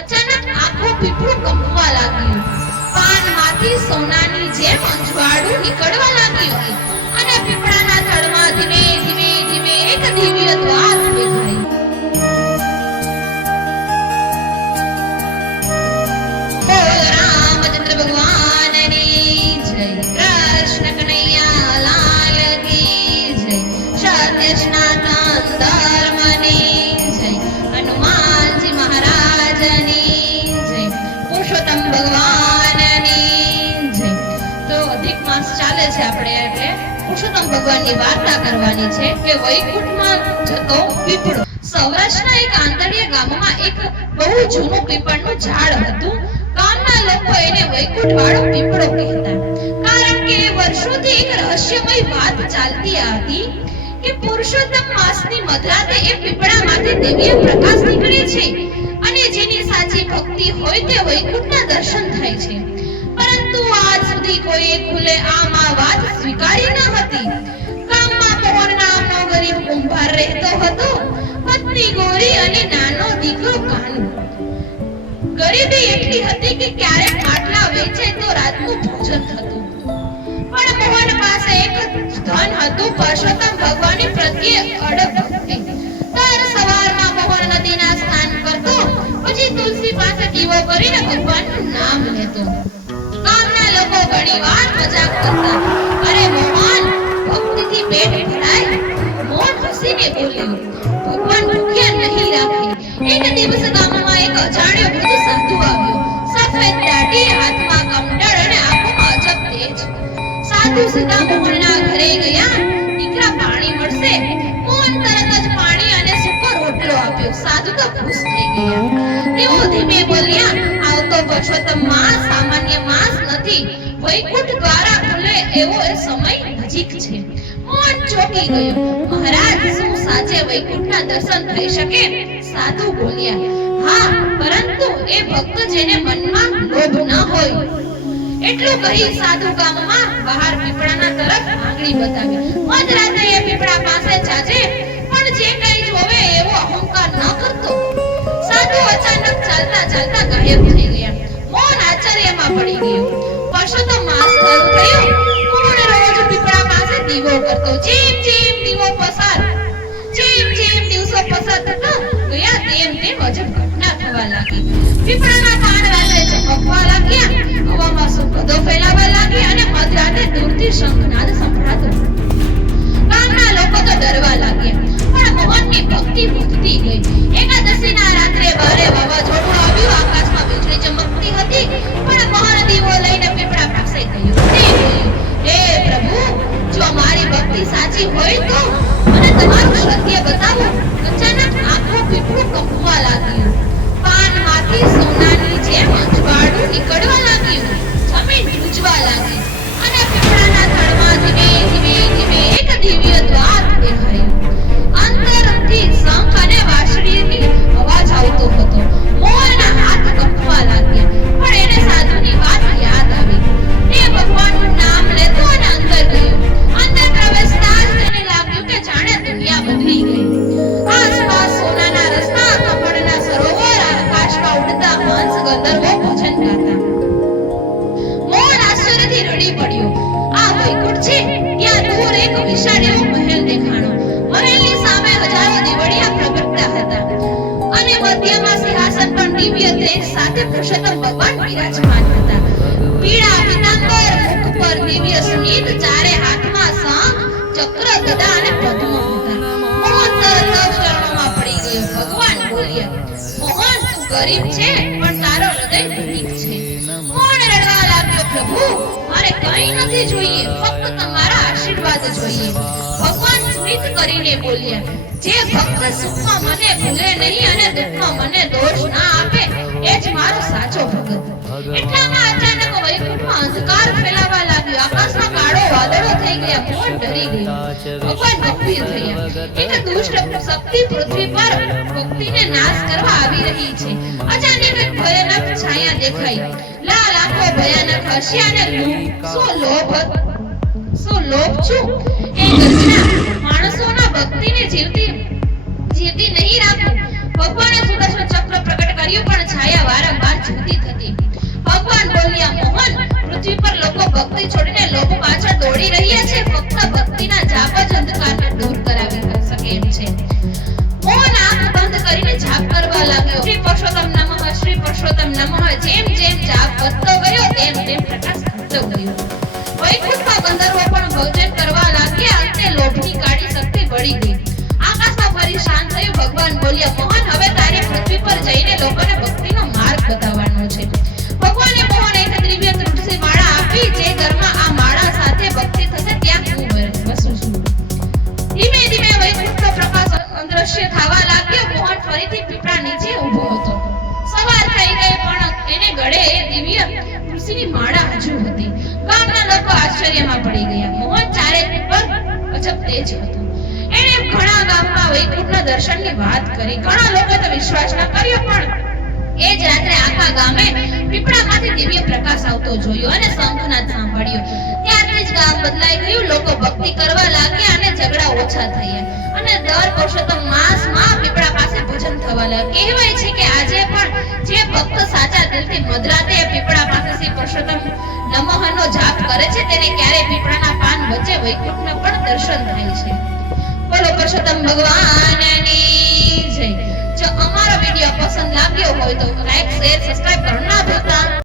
અચાનક આખું પીપળું કંપવા લાગ્યું. પાનમાંથી સોનાની જેમ અંજવાળું નીકળવા લાગ્યું અને પીપળાના તળમાં ધીમે ધીમે ધીમે એક દિવ્ય દ્વાર દેખાયું. ભગવાનની વાર્તા કરવાની છે કે વૈકુંઠમાં જતો પીપળો. સૌરાષ્ટ્રના એક આંતરિય ગામમાં એક બહુ જૂનું પીપળનું ઝાડ હતું. ગામના લોકો એને વૈકુંઠ વાળો પીપળો કહેતા, કારણ કે વર્ષોથી એક રહસ્યમય વાત ચાલતી હતી કે પુરુષોત્તમ માસની મધરાતે એ પીપળામાંથી દિવ્ય પ્રકાશ નીકળે છે અને જેની સાચી ભક્તિ હોય તે વૈકુંઠના દર્શન થાય છે. પરંતુ આજ સુધી કોઈ ખુલે આમ આ વાત સ્વીકારી ન હતી. ગામમાં મોહન નામનો ગરીબ કુંભાર રહેતો હતો. પત્ની ગોરી અને નાનો દીકરો કાનુ. ગરીબી એટલી હતી કે ક્યારેક માટલા વેચે તો રાતનું ભોજન થતું. પણ મોહન પાસે એક ધન હતું, પુરુષોત્તમ ભગવાનની પ્રત્યે અડગ ભક્તિ. દર સવારમાં મોહન નદીના સ્નાન કરતો, પછી તુલસી પાસે દીવો કરીને ભગવાનનું નામ લેતો. ગામના લોકો ઘણીવાર મજાક કરતા, અરે મોહન, ભક્તિથી પેટ ભરાય. મોહન હસીને બોલ્યો, ભગવાન ભૂખ્યા નહીં રાખે. એક દિવસ ગામમાં એક અજાણ્યો વૃદ્ધ સાધુ આવ્યો. સફેદ દાઢી, હાથમાં કમંડળ અને આંખોમાં અજબ તેજ. સાધુ સીધા મોહનના ઘરે ગયા. દીકરા, પાણી મળશે? મોહન તરત જ પાણી અને સૂકો રોટલો આપ્યો. સાધુ તો ખુશ થઈ ગયા. તેઓ ધીમે બોલ્યા, આવતો પુરુષોત્તમ માસ સામાન્ય માસ નથી. વૈકુંઠ દ્વારા ખુલે એવો એ સમય નજીક છે. મોહન ચોંકી ગયો. મહારાજ, શું સાચે વૈકુંઠના દર્શન થઈ શકે? સાધુ બોલ્યા, હા, પરંતુ એ ભક્ત જેને મનમાં લોભ ન હોય. એટલું કહી સાધુ ગામમાં બહાર પીપળાના તરફ આંગળી બતાવી. મધરાતે એ પીપળા પાસે જાજે, પણ જે કંઈ જોવે એવો અહંકાર ન કરતો. સાધુ અચાનક ચાલતા ચાલતા ગાયબ થઈ ગયા. મોહન આશ્ચર્યમાં પડી ગયો. પુરુષોત્તમ માસ શરૂ થયો. મોહન રોજ પીપળા પાસે દીવો કરતો. જેમ જેમ દિવસો પસાર થતા ગયા તેમ તેમ અજબ ઘટના થવા લાગી. પીપળાના પાન રાત્રે ચમકવા લાગ્યા, હવામાં સુગંધો ફેલાવા લાગી અને મધરાતે દૂરથી શંખનાદ સંભળાતો. ગામના લોકો તો ડરવા લાગ્યા, પણ મોહનની ભક્તિ વધતી ગઈ. એકાદશીના રાત્રે ભારે વાવાઝોડું આવ્યું. આકાશમાં વીજળી ચમકતી હતી, પણ મોહન દીવો લઈને પીપળા પાસે ગયો. હે પ્રભુ, જો મારી ભક્તિ સાચી હોય તો મને તમારું સત્ય બતાવો. અચાનક આખું પીપળું કંપવા લાગ્યું. પાનમાંથી સોનાની જેમ અંજવાળું નીકળવા લાગ્યું. જમીન ધ્રુજવા લાગી અને પીપળાના તળમાં ધીમે ધીમે ધીમે એક દિવ્ય દ્વાર દેખાયું. અંદરથી શંખ અને વાંસળીની અવાજ આવતો હતો. મોહનના હાથ કંપવા લાગ્યા, પણ એને સાધુની વાત યાદ આવી. તે ભગવાનનું નામ લેતો અને અંદર ગયો. અંદર પ્રવેશતા જ તેને લાગ્યું કે જાણે દુનિયા બદલી ગઈ. આસપાસ સોનાના રસ્તા, કમળના સરોવર, આકાશમાં ઉડતા હંસ, ગંધર્વો ભજન ગાતા. મોહન આશ્ચર્યથી રડી પડ્યો. આ વૈકુંઠ છે? ત્યાં દૂર એક વિશાળ એવો મહેલ દેખાણો. મહેલની સામે હજારો દીવડિયા પ્રગટતા હતા અને મધ્યમાં સિંહાસન પર દિવ્ય તેજ સાથે પુરુષોત્તમ ભગવાન બિરાજમાન હતા. પીળા પીતાંબર, મુખ પર દિવ્ય સ્મિત, ચારે હાથમાં શંખ, ચક્ર, ગદા અને પદ્મ હતા. મોહન તરત જ ચરણોમાં પડી ગયો. ભગવાન બોલ્યા, મોહન, તું ગરીબ છે, પણ તારો હૃદય ધનિક છે. મોહન રડવા લાગ્યો, પ્રભુ, મારે કંઈ નથી જોઈએ, ફક્ત તમારા આશીર્વાદ જોઈએ. ભગવાન સ્મિત કરીને બોલ્યા, જે ભક્ત સુખમાં મને ભૂલે નહીં અને દુઃખમાં મને દોષ ના આપે, એ જ મારો સાચો ભગત. એટલામાં અચાનક વૈકુંઠમાં અંધકાર ફેલાવા લાગ્યો. આકાશમાં કાળો વાદળો થઈ ગયા. મોહન ડરી ગયો. ભગવાન ગંભીર થયા. એક દુષ્ટ શક્તિ પૃથ્વી પર ભક્તિને નાશ કરવા આવી રહી છે. અચાનક એક ભયાનક છાયા દેખાઈ. લાલ આંખો ભયાનક હસ્યા અને શું લોભ છું એ ગર્જના. માણસોના ભક્તિને જીવતી નહીં રાખું. ભગવાને સુદર્શન ચક્ર પ્રગટ કર્યું પણ છાયા વારંવાર જતી થતી. ભગવાન બોલ્યા, મોહન, પૃથ્વી પર લોકો ભક્તિ છોડીને લોભ પાછળ દોડી રહ્યા છે. ફક્ત ભક્તિના જાપ જ અંધકારને દૂર કરાવી શકે એમ છે. મોહન આંખ બંધ કરીને જાપ કરવા લાગ્યો. શ્રી પુરુષોત્તમ નમઃ, શ્રી પુરુષોત્તમ નમઃ. જેમ જેમ જાપ વધતો ગયો તેમ તેમ પ્રકાશ ઘટતો ગયો. વૈકુંઠમાં ગંધર્વો પણ ભોજન કરવા લાગ્યા. અંતે લોભની કાળી શક્તિ બળી ગઈ. આકાશમાં ફરી શાંત થયું. ભગવાન બોલ્યા, મોહન, હવે તારે પૃથ્વી પર જઈને લોકોને ભક્તિનો માર્ગ બતાવવાનો છે. ભગવાને મોહન એક દિવ્ય તુલસી માળા આપી. જે ઘરમાં આ માળા સાથે ભક્તિ થશે ત્યાં હું વસું છું. ધીમે ધીમે વૈકુંઠનો પ્રકાશ અદૃશ્ય થવા લાગ્યો. મોહન ફરીથી પીપળા નીચે ઊભો હતો. સવાર થઈ ગઈ પણ એને ગળે એ દિવ્ય તુલસીની માળા હજુ હતી. ગામના લોકો આશ્ચર્યમાં પડી ગયા. મોહન ચારે પર અજબ તેજ હતું. એણે ઘણા ગામમાં વૈકુંઠના દર્શનની વાત કરી. ઘણા લોકોએ તો વિશ્વાસ ન કર્યો પણ એ જ રાત્રે આખા ગામે પીપળામાંથી દિવ્ય પ્રકાશ આવતો જોયો અને શંખનાદ સાંભળ્યો. ત્યારથી જ ગામ બદલાઈ ગયું. લોકો ભક્તિ કરવા લાગ્યા અને ઝઘડા ઓછા થયા. અને દર પુરુષોત્તમ માસમાં પીપળા પાસે ભજન થવા લાગ્યું. કહેવાય છે કે આજે પણ જે ભક્ત સાચા દિલથી મધરાતે પીપળા પાસે શ્રી પુરુષોત્તમ નમઃનો જાપ કરે છે તેને ક્યારેય પીપળાના પાન વચ્ચે વૈકુંઠના પણ દર્શન થાય છે. બોલો પુરુષોત્તમ ભગવાનની જય. જો અમારો વિડિયો પસંદ લાગ્યો હોય તો લાઈક, શેર, સબસ્ક્રાઇબ કરવાનું ના ભૂલતા.